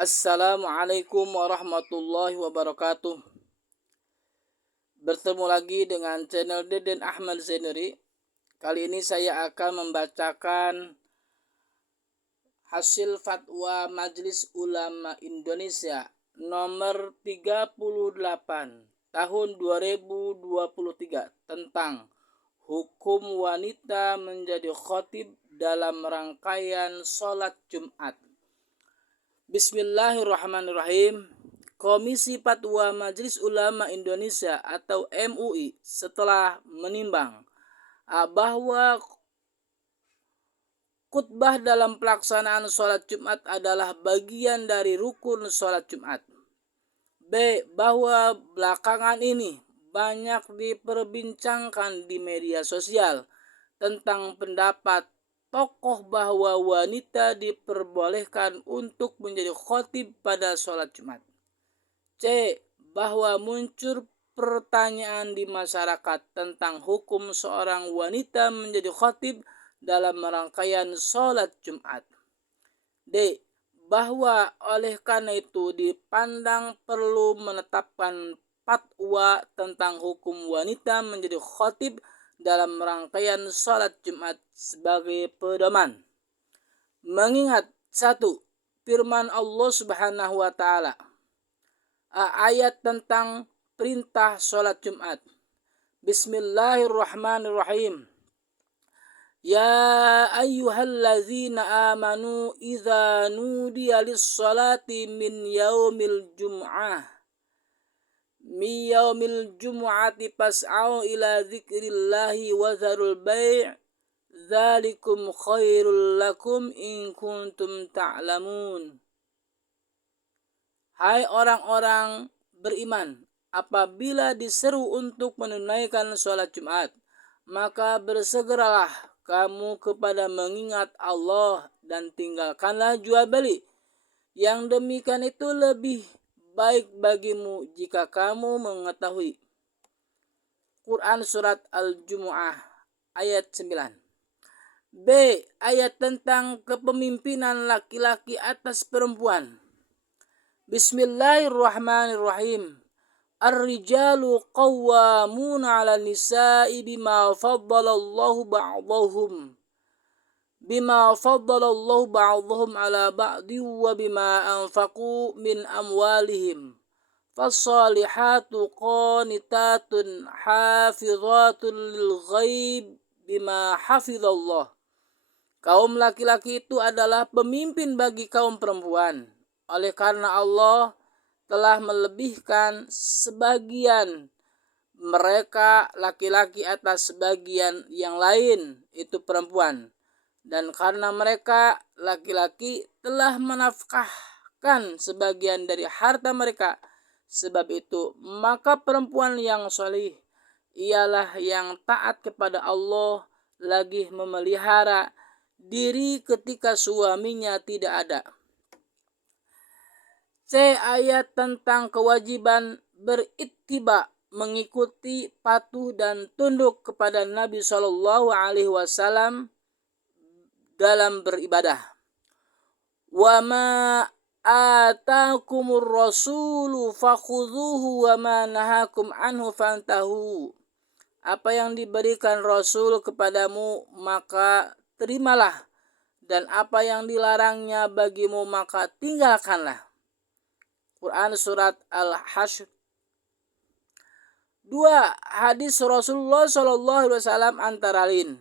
Assalamualaikum warahmatullahi wabarakatuh. Bertemu lagi dengan channel Deden Ahmad Zainuri. Kali ini saya akan membacakan hasil fatwa Majelis Ulama Indonesia nomor 38 tahun 2023 tentang hukum wanita menjadi khatib dalam rangkaian sholat Jumat. Bismillahirrahmanirrahim. Komisi Fatwa Majelis Ulama Indonesia atau MUI setelah menimbang bahwa khutbah dalam pelaksanaan sholat Jumat adalah bagian dari rukun sholat Jumat. B. Bahwa belakangan ini banyak diperbincangkan di media sosial tentang pendapat tokoh bahwa wanita diperbolehkan untuk menjadi khatib pada sholat Jumat. C. Bahwa muncul pertanyaan di masyarakat tentang hukum seorang wanita menjadi khatib dalam rangkaian sholat Jumat. D. Bahwa oleh karena itu dipandang perlu menetapkan fatwa tentang hukum wanita menjadi khatib dalam rangkaian sholat Jumat sebagai pedoman. Mengingat 1. Firman Allah Subhanahu wa Ta'ala, ayat tentang perintah sholat Jumat. Bismillahirrahmanirrahim. Ya ayyuhallazina amanu idza nudiya lis-salati min yaumil jum'ati fas'au ila dzikrillahi wa dzarul bai' dzalikum khairul lakum in kuntum ta'lamun. Hai orang-orang beriman, apabila diseru untuk menunaikan sholat Jumat, maka bersegeralah kamu kepada mengingat Allah dan tinggalkanlah jual beli. Yang demikian itu lebih baik bagimu jika kamu mengetahui. Quran Surat Al-Jumu'ah ayat 9. B. Ayat tentang kepemimpinan laki-laki atas perempuan. Bismillahirrahmanirrahim. Ar-rijalu qawwamuna 'ala nisa'i bima faddalallahu ba'dahum 'ala ba'di wa bima anfaqu min amwalihim. Fassalihatu qanitatun hafizatun lil ghaib bima hafizallah. Kaum laki-laki itu adalah pemimpin bagi kaum perempuan. Oleh karena Allah telah melebihkan sebagian mereka laki-laki atas sebagian yang lain, itu perempuan. Dan karena mereka laki-laki telah menafkahkan sebagian dari harta mereka, sebab itu maka perempuan yang sholih ialah yang taat kepada Allah, lagi memelihara diri ketika suaminya tidak ada. C. Ayat tentang kewajiban berittiba, mengikuti, patuh dan tunduk kepada Nabi SAW dalam beribadah. Wa ma atakumur rasulu fakhudhuhu wa ma nahakum anhu fantahu. Apa yang diberikan Rasul kepadamu maka terimalah, dan apa yang dilarangnya bagimu maka tinggalkanlah. Quran Surat Al-Hasyr. 2. Hadis Rasulullah SAW antara lain.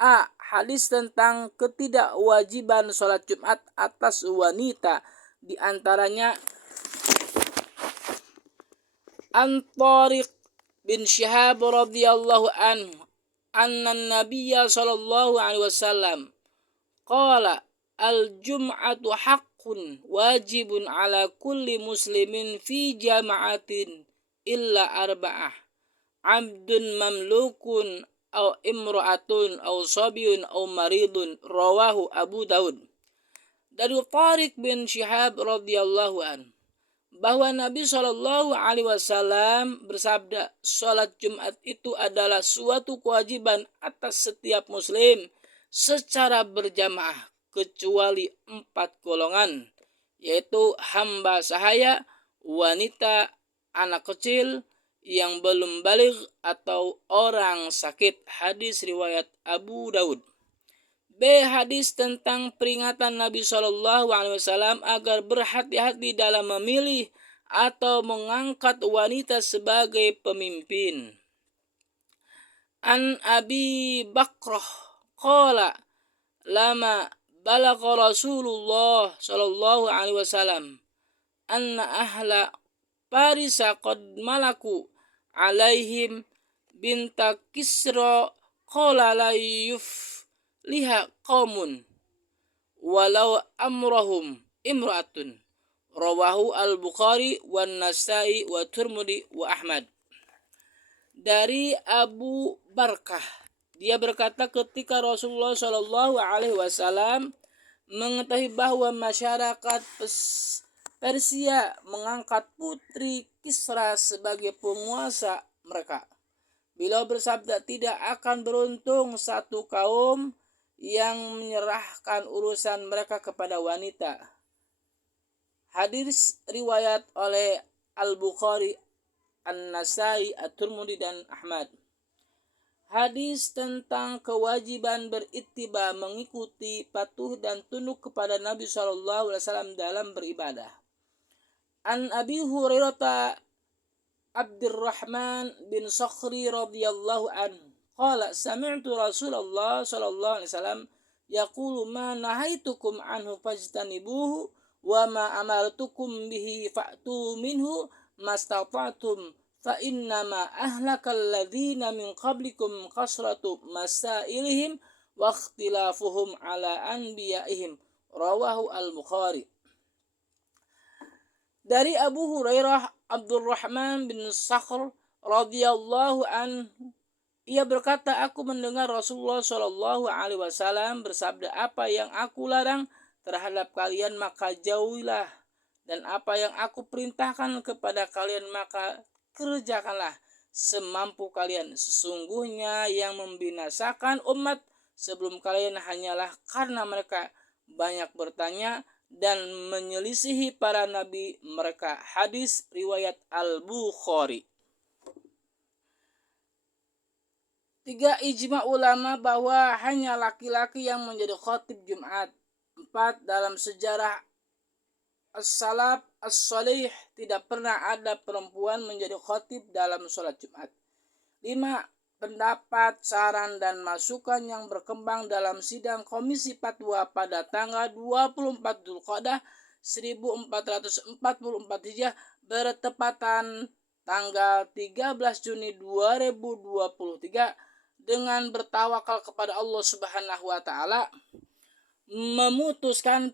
A. Hadis tentang ketidakwajiban sholat Jumat atas wanita, di antaranya an Tariq bin Syihab radhiyallahu anhu anna Nabiyya sallallahu alaihi wasallam qala al-jum'atu haqqun wajibun ala kulli muslimin fi jama'atin illa arba'ah, abdun mamlukun aw imra'atun aw sabiyun aw maridun, rawahu Abu Daud. Dari Tariq bin Syihab radhiyallahu anhu bahwa Nabi Shallallahu Alaihi Wasallam bersabda, sholat Jumat itu adalah suatu kewajiban atas setiap muslim secara berjamaah kecuali 4 golongan, yaitu hamba sahaya, wanita, anak kecil yang belum baligh atau orang sakit. Hadis riwayat Abu Daud. B. Hadis tentang peringatan Nabi SAW agar berhati-hati dalam memilih atau mengangkat wanita sebagai pemimpin. An Abi Bakrah qala lama balagha Rasulullah sallallahu alaihi wasallam anna ahla Parisa qad malaku alaihim binta Kisra qala la yufliha qaumun walau amrahum imra'atun. Rawahu al-Bukhari wan Nasai wa Tirmidzi wa Ahmad. Dari Abu Barkah, dia berkata ketika Rasulullah Shallallahu Alaihi Wasallam mengetahui bahwa masyarakat Persia mengangkat putri Kisra sebagai penguasa mereka, beliau bersabda, tidak akan beruntung satu kaum yang menyerahkan urusan mereka kepada wanita. Hadis riwayat oleh Al-Bukhari, An-Nasai, At-Tirmidzi dan Ahmad. Hadis tentang kewajiban berittiba, mengikuti, patuh dan tunduk kepada Nabi SAW dalam beribadah. An Abi Hurairah Abdurrahman bin Sakhri radhiyallahu anhu qala sami'tu Rasulullah sallallahu alaihi wasallam yaqulu ma nahaitukum anhu fajtanibuhu wa ma amartukum bihi fa'tu minhu mastata'tum fa innama ahlakal ladzina min qablikum kasratu masailihim wa ikhtilafuhum ala anbiya'ihim. Rawahu al-Bukhari. Dari Abu Hurairah Abdurrahman bin Sakhr radhiyallahu anhu, ia berkata, aku mendengar Rasulullah Shallallahu Alaihi Wasallam bersabda, apa yang aku larang terhadap kalian maka jauhilah, dan apa yang aku perintahkan kepada kalian maka kerjakanlah semampu kalian. Sesungguhnya yang membinasakan umat sebelum kalian hanyalah karena mereka banyak bertanya dan menyelisihi para nabi mereka. Hadis riwayat Al-Bukhari. 3. Ijma ulama bahwa hanya laki-laki yang menjadi khatib Jumat. 4. Dalam sejarah as-salaf as-salih tidak pernah ada perempuan menjadi khatib dalam sholat Jumat. 5. Pendapat, saran, dan masukan yang berkembang dalam sidang Komisi Fatwa pada tanggal 24 Dzulqa'dah 1444 Hijriah bertepatan tanggal 13 Juni 2023 dengan bertawakal kepada Allah Subhanahu wa taala memutuskan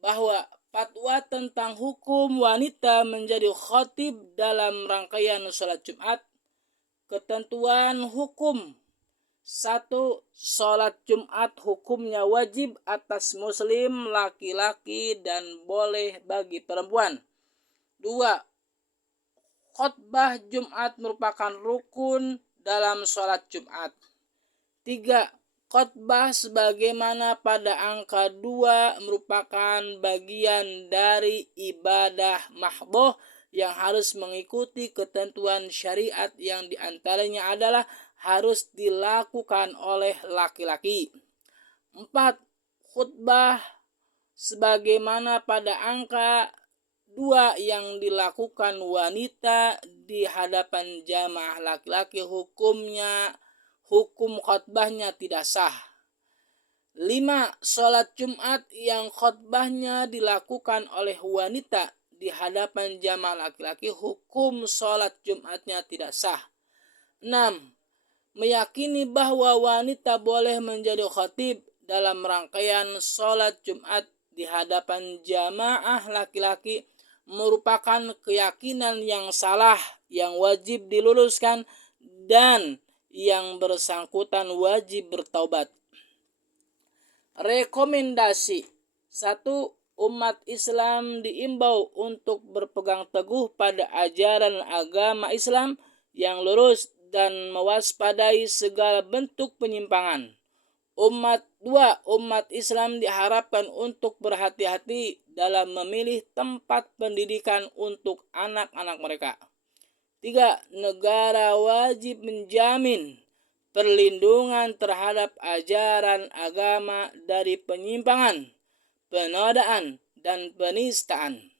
bahwa fatwa tentang hukum wanita menjadi khatib dalam rangkaian sholat Jumat. Ketentuan hukum. 1. Sholat Jumat hukumnya wajib atas muslim laki-laki dan boleh bagi perempuan. 2. Khutbah Jumat merupakan rukun dalam sholat Jumat. 3. Khutbah sebagaimana pada angka 2 merupakan bagian dari ibadah mahdhah yang harus mengikuti ketentuan syariat yang diantaranya adalah harus dilakukan oleh laki-laki. 4. Khutbah sebagaimana pada angka 2 yang dilakukan wanita di hadapan jamaah laki-laki hukum khutbahnya tidak sah. 5. Sholat Jumat yang khutbahnya dilakukan oleh wanita di hadapan jamaah laki-laki, hukum sholat Jumatnya tidak sah. 6. Meyakini bahwa wanita boleh menjadi khatib dalam rangkaian sholat Jumat di hadapan jamaah laki-laki merupakan keyakinan yang salah yang wajib diluruskan dan yang bersangkutan wajib bertaubat. Rekomendasi. 1. Umat Islam diimbau untuk berpegang teguh pada ajaran agama Islam yang lurus dan mewaspadai segala bentuk penyimpangan. 2. Umat Islam diharapkan untuk berhati-hati dalam memilih tempat pendidikan untuk anak-anak mereka. 3. Negara wajib menjamin perlindungan terhadap ajaran agama dari penyimpangan, penodaan, dan penistaan.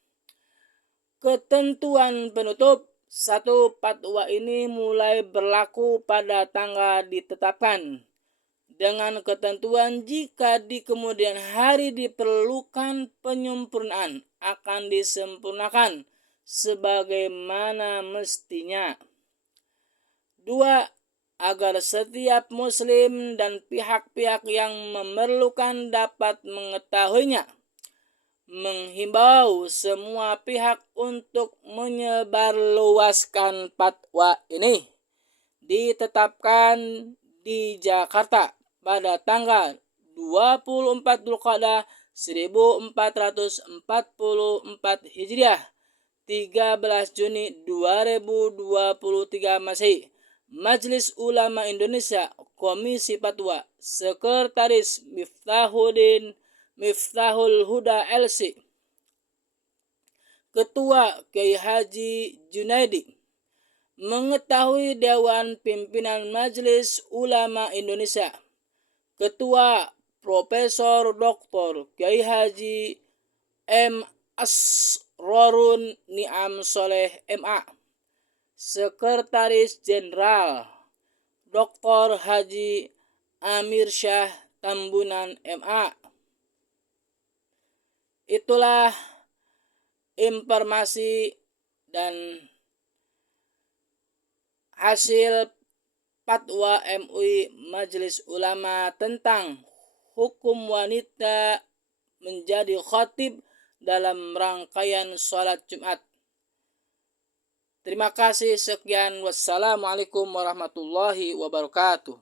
Ketentuan penutup. 1. Fatwa ini mulai berlaku pada tanggal ditetapkan, dengan ketentuan jika di kemudian hari diperlukan penyempurnaan akan disempurnakan sebagaimana mestinya. 2. Agar setiap muslim dan pihak-pihak yang memerlukan dapat mengetahuinya. Menghimbau semua pihak untuk menyebarluaskan fatwa ini. Ditetapkan di Jakarta pada tanggal 24 Dzulqa'dah 1444 Hijriah, 13 Juni 2023 Masehi. Majelis Ulama Indonesia, Komisi Fatwa, Sekretaris Miftahul Huda LC, Ketua Kiai Haji Junaidi. Mengetahui Dewan Pimpinan Majelis Ulama Indonesia, Ketua Profesor Dr. Kiai Haji M. Asrorun Niam Soleh MA, Sekretaris Jenderal Dr. Haji Amir Syah Tambunan MA. Itulah informasi dan hasil fatwa MUI Majelis Ulama tentang hukum wanita menjadi khatib dalam rangkaian sholat Jumat. Terima kasih, sekian, wassalamualaikum warahmatullahi wabarakatuh.